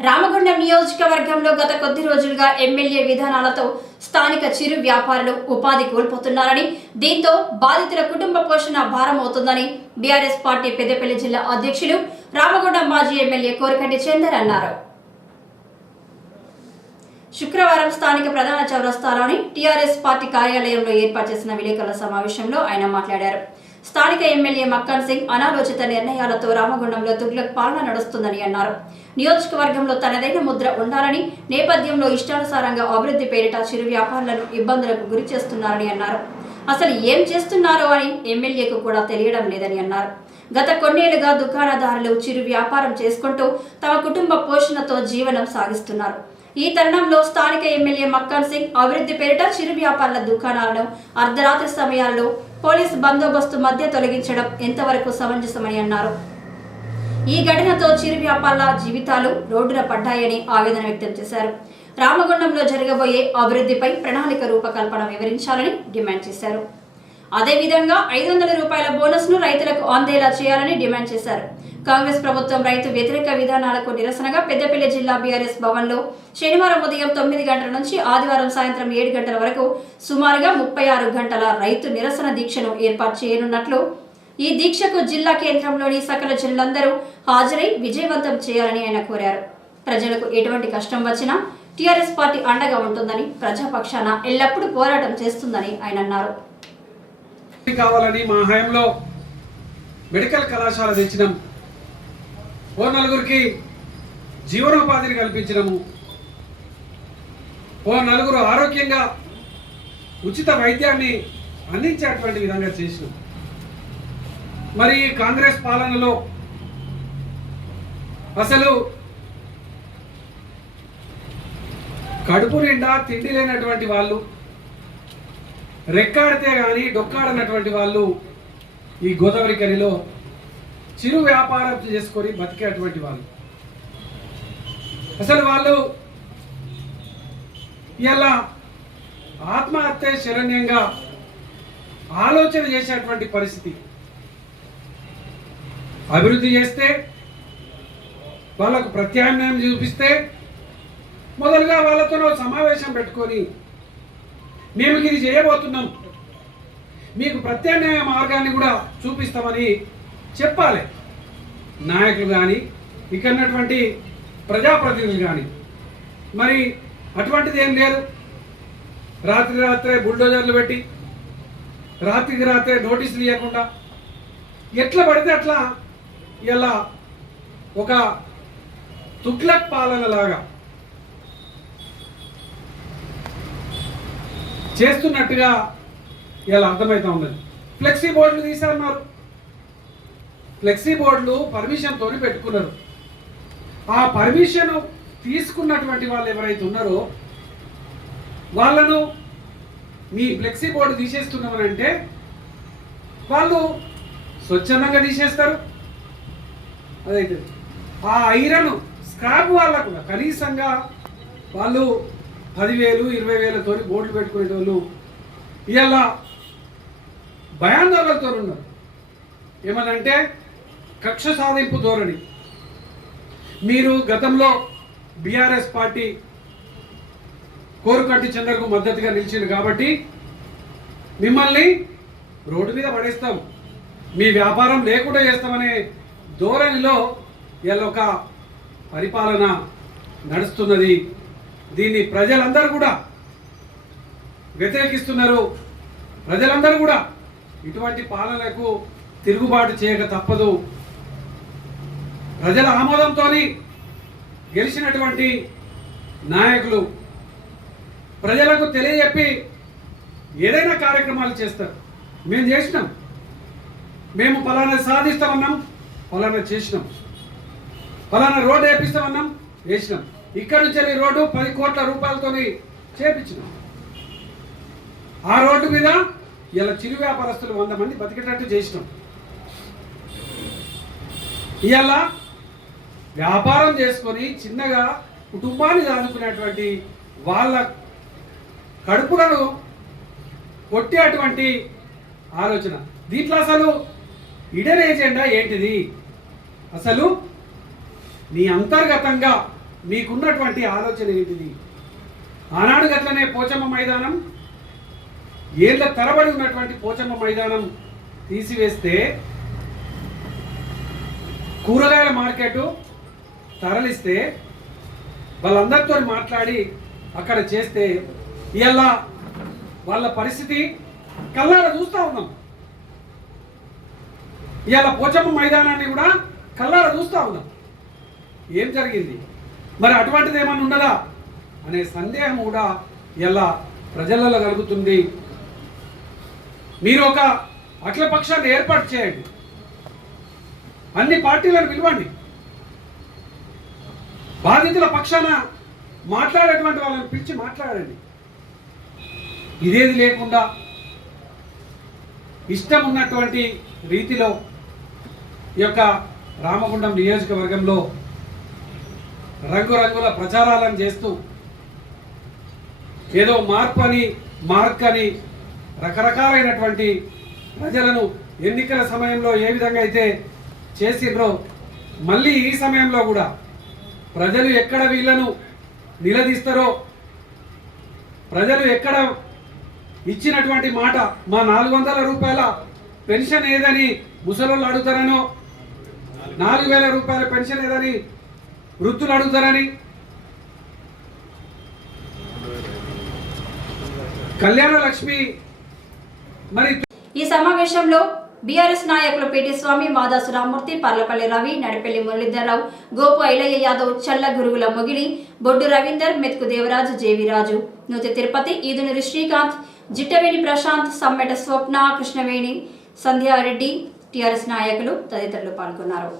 రామగుండం నియోజకవర్గంలో గత కొద్ది రోజులుగా ఎమ్మెల్యే విధానాలతో స్థానిక చిరు వ్యాపారులు ఉపాధి కోల్పోతున్నారని, దీంతో బాధితుల కుటుంబ పోషణ భారం అవుతుందని బీఆర్ఎస్ పార్టీ పెద్దపల్లి జిల్లా అధ్యక్షులు రామగుండం మాజీ ఎమ్మెల్యే కోరకంటి చందర్ అన్నారు. శుక్రవారం స్థానిక ప్రధాన చౌరస్తాలోని టీఆర్ఎస్ పార్టీ కార్యాలయంలో ఏర్పాటు చేసిన విలేకరుల సమావేశంలో ఆయన మాట్లాడారు. స్థానిక ఎమ్మెల్యే మక్కన్ సింగ్ అనాలోచిత నిర్ణయాలతో రామగుండంలో తుగ్లక్ పాలన నడుస్తుందని అన్నారు. నియోజకవర్గంలో తనదైన ముద్ర ఉండాలని, నేపథ్యంలో ఇష్టానుసారంగా అభివృద్ధి పేరిట చిరు వ్యాపారులను ఇబ్బందులకు గురి చేస్తున్నారని అన్నారు. అసలు ఏం చేస్తున్నారో అని ఎమ్మెల్యేకు కూడా తెలియడం లేదని అన్నారు. గత కొన్నేళ్లుగా దుకాణదారులు చిరు వ్యాపారం చేసుకుంటూ తమ కుటుంబ పోషణతో జీవనం సాగిస్తున్నారు. ఈ తరుణంలో స్థానిక ఎమ్మెల్యే మక్కన్ సింగ్ అభివృద్ధి పేరిట చిరు వ్యాపారుల దుకాణాలను అర్ధరాత్రి సమయాల్లో పోలీసు బందోబస్తు మధ్య తొలగించడం ఎంతవరకు సమంజసమని అన్నారు. ఈ ఘటనతో చిరు వ్యాపారుల జీవితాలు రోడ్డున పడ్డాయని ఆవేదన వ్యక్తం చేశారు. రామగుండంలో జరగబోయే అభివృద్ధిపై ప్రణాళిక రూపకల్పన వివరించాలని డిమాండ్ చేశారు. అదేవిధంగా 500 రూపాయల బోనస్ ను రైతులకు అందేలా చేయాలని డిమాండ్ చేశారు. కాంగ్రెస్ ప్రభుత్వం రైతు వ్యతిరేక విధానాలకు నిరసనగా పెద్దపల్లి జిల్లా బీఆర్ఎస్ భవన్లో శనివారం ఉదయం 9 గంటల నుంచి ఆదివారం సాయంత్రం 7 గంటల వరకు సుమారుగా 36 గంటల రైతు నిరసన దీక్షను ఏర్పాటు చేయనున్నట్లు, ఈ దీక్షకు జిల్లా కేంద్రంలోని సకల జనులందరూ హాజరై విజయవంతం చేయాలని ఆయన కోరారు. ప్రజలకు ఎటువంటి కష్టం వచ్చినా టీఆర్ఎస్ పార్టీ అండగా ఉంటుందని, ప్రజాపక్షాన ఎల్లప్పుడూ పోరాటం చేస్తుందని ఆయన అన్నారు. కావాలని మా హయాంలో మెడికల్ కళాశాల తెచ్చినాం, ఓ నలుగురికి జీవనోపాధిని కల్పించినాము, ఓ నలుగురు ఆరోగ్యంగా ఉచిత వైద్యాన్ని అందించేటువంటి విధంగా చేసినాం. మరి కాంగ్రెస్ పాలనలో అసలు కడుపు నిండా తిండి లేనటువంటి వాళ్ళు, రెక్కాడితే కానీ డొక్కాడనటువంటి వాళ్ళు ఈ గోదావరి కనిలో చిరు వ్యాపారం చేసుకొని బతికేటువంటి వాళ్ళు. అసలు వాళ్ళు ఇలా ఆత్మహత్య శరణ్యంగా ఆలోచన చేసేటువంటి పరిస్థితి. అభివృద్ధి చేస్తే, వాళ్ళకు ప్రత్యామ్నాయం చూపిస్తే, మొదలుగా వాళ్ళతో సమావేశం పెట్టుకొని మేము ఇది చేయబోతున్నాం, మీకు ప్రత్యామ్నాయ మార్గాన్ని కూడా చూపిస్తామని చెప్పాలి. నాయకులు కానీ, ఇక్కడ ఉన్నటువంటి ప్రజాప్రతినిధులు కానీ. మరి అటువంటిది ఏం లేదు. రాత్రే బుల్డోజర్లు పెట్టి రాత్రికి రాత్రే నోటీసులు ఇవ్వకుండా ఎట్లా పడితే అట్లా ఇలా ఒక తుగ్లక్ పాలన లాగా చేస్తున్నట్టుగా ఇలా అర్థమవుతా ఉన్నది. ఫ్లెక్సీ బోర్డులు తీసారన్నారు. ఫ్లెక్సీ బోర్డులు పర్మిషన్తో పెట్టుకున్నారు. ఆ పర్మిషన్ తీసుకున్నటువంటి వాళ్ళు ఎవరైతే ఉన్నారో వాళ్ళను మీ ఫ్లెక్సీ బోర్డు తీసేస్తున్నామని అంటే వాళ్ళు స్వచ్ఛందంగా తీసేస్తారు. అదైతే ఆ ఐరన్ స్క్రాప్ వాళ్ళకు కనీసంగా వాళ్ళు 10,000, 20,000 బోర్డులు పెట్టుకునే వాళ్ళు ఇలా భయాందోళనతో ఉన్నారు. ఏమనంటే కక్ష సాధింపు ధోరణి. మీరు గతంలో బీఆర్ఎస్ పార్టీ కోరకంటి చందర్కు మద్దతుగా నిలిచింది కాబట్టి మిమ్మల్ని రోడ్డు మీద పడేస్తాం, మీ వ్యాపారం లేకుండా చేస్తామనే ధోరణిలో ఇలా ఒక పరిపాలన నడుస్తున్నది. దీన్ని ప్రజలందరూ కూడా వ్యతిరేకిస్తున్నారు. ప్రజలందరూ కూడా ఇటువంటి పాలనకు తిరుగుబాటు చేయక తప్పదు. ప్రజల ఆమోదంతో గెలిచినటువంటి నాయకులు ప్రజలకు తెలియజెప్పి ఏదైనా కార్యక్రమాలు చేస్తారు. మేము చేసినాం, మేము ఫలానా సాధిస్తామన్నాం, ఫలానా చేసినాం, ఫలానా రోడ్డు వేపిస్తామన్నాం, వేసినాం. ఇక్కడ నుంచి వెళ్ళి రోడ్డు 10 కోట్ల రూపాయలతో చేపించినాం. ఆ రోడ్డు మీద ఇలా చిరు వ్యాపారస్తులు 100 మంది బతికేటట్టు చేసినాం. ఇలా వ్యాపారం చేసుకొని చిన్నగా కుటుంబాన్ని దాచుకునేటువంటి వాళ్ళ కడుపులను కొట్టేటువంటి ఆలోచన. దీంట్లో అసలు ఇడర్ ఏజెండా ఏంటిది? అసలు నీ అంతర్గతంగా మీకున్నటువంటి ఆలోచన ఏంటిది? ఆనాడు గట్లనే పోచమ్మ మైదానం, ఏళ్ళ తరబడి ఉన్నటువంటి పోచమ్మ మైదానం తీసివేస్తే కూరగాయల మార్కెట్ తరలిస్తే వాళ్ళందరితో మాట్లాడి అక్కడ చేస్తే ఇలా వాళ్ళ పరిస్థితి కళ్ళారా చూస్తూ ఉన్నాం. ఇవాళ పోచమ్మ మైదానాన్ని కూడా కళ్ళారా చూస్తూ ఉన్నాం. ఏం జరిగింది మరి? అటువంటిది ఏమన్నా ఉన్నదా అనే సందేహం కూడా ఇలా ప్రజలలో కలుగుతుంది. మీరు ఒక అఖిలపక్షాన్ని ఏర్పాటు చేయండి, అన్ని పార్టీలను పిలవండి, బాధితుల పక్షాన మాట్లాడేటువంటి వాళ్ళని పిలిచి మాట్లాడండి. ఇదేది లేకుండా ఇష్టం ఉన్నటువంటి రీతిలో ఈ యొక్క రామగుండం నియోజకవర్గంలో రంగురంగుల ప్రచారాలను చేస్తూ ఏదో మార్క్ అని రకరకాలైనటువంటి ప్రజలను ఎన్నికల సమయంలో ఏ విధంగా అయితే చేసిండ్రో మళ్ళీ ఈ సమయంలో కూడా ప్రజలు ఎక్కడ వీళ్ళను నిలదీస్తారో, ప్రజలు ఎక్కడ ఇచ్చినటువంటి మాట మా 400 రూపాయల పెన్షన్ ఏదని ముసలోళ్ళు అడుగుతారనో, 4000 రూపాయల పెన్షన్ ఏదని వృద్ధులు అడుగుతారని, కళ్యాణ లక్ష్మి మరి. ఈ సమావేశంలో బీఆర్ఎస్ నాయకులు పేటి స్వామి, మాదాసు రామ్మూర్తి, పర్లపల్లి రవి, నడిపెల్లి మురళీధరరావు, గోపు ఐలయ్య యాదవ్, చల్ల గురుగుల మొగిలి, బొడ్డు రవీందర్, మెతుకు దేవరాజు, జేవి రాజు, నూతి తిరుపతి, ఈదునూరి శ్రీకాంత్, జిట్టవేణి ప్రశాంత్, సమ్మెట స్వప్న, కృష్ణవేణి, సంధ్యారెడ్డి, టీఆర్ఎస్ నాయకులు తదితరులు పాల్గొన్నారు.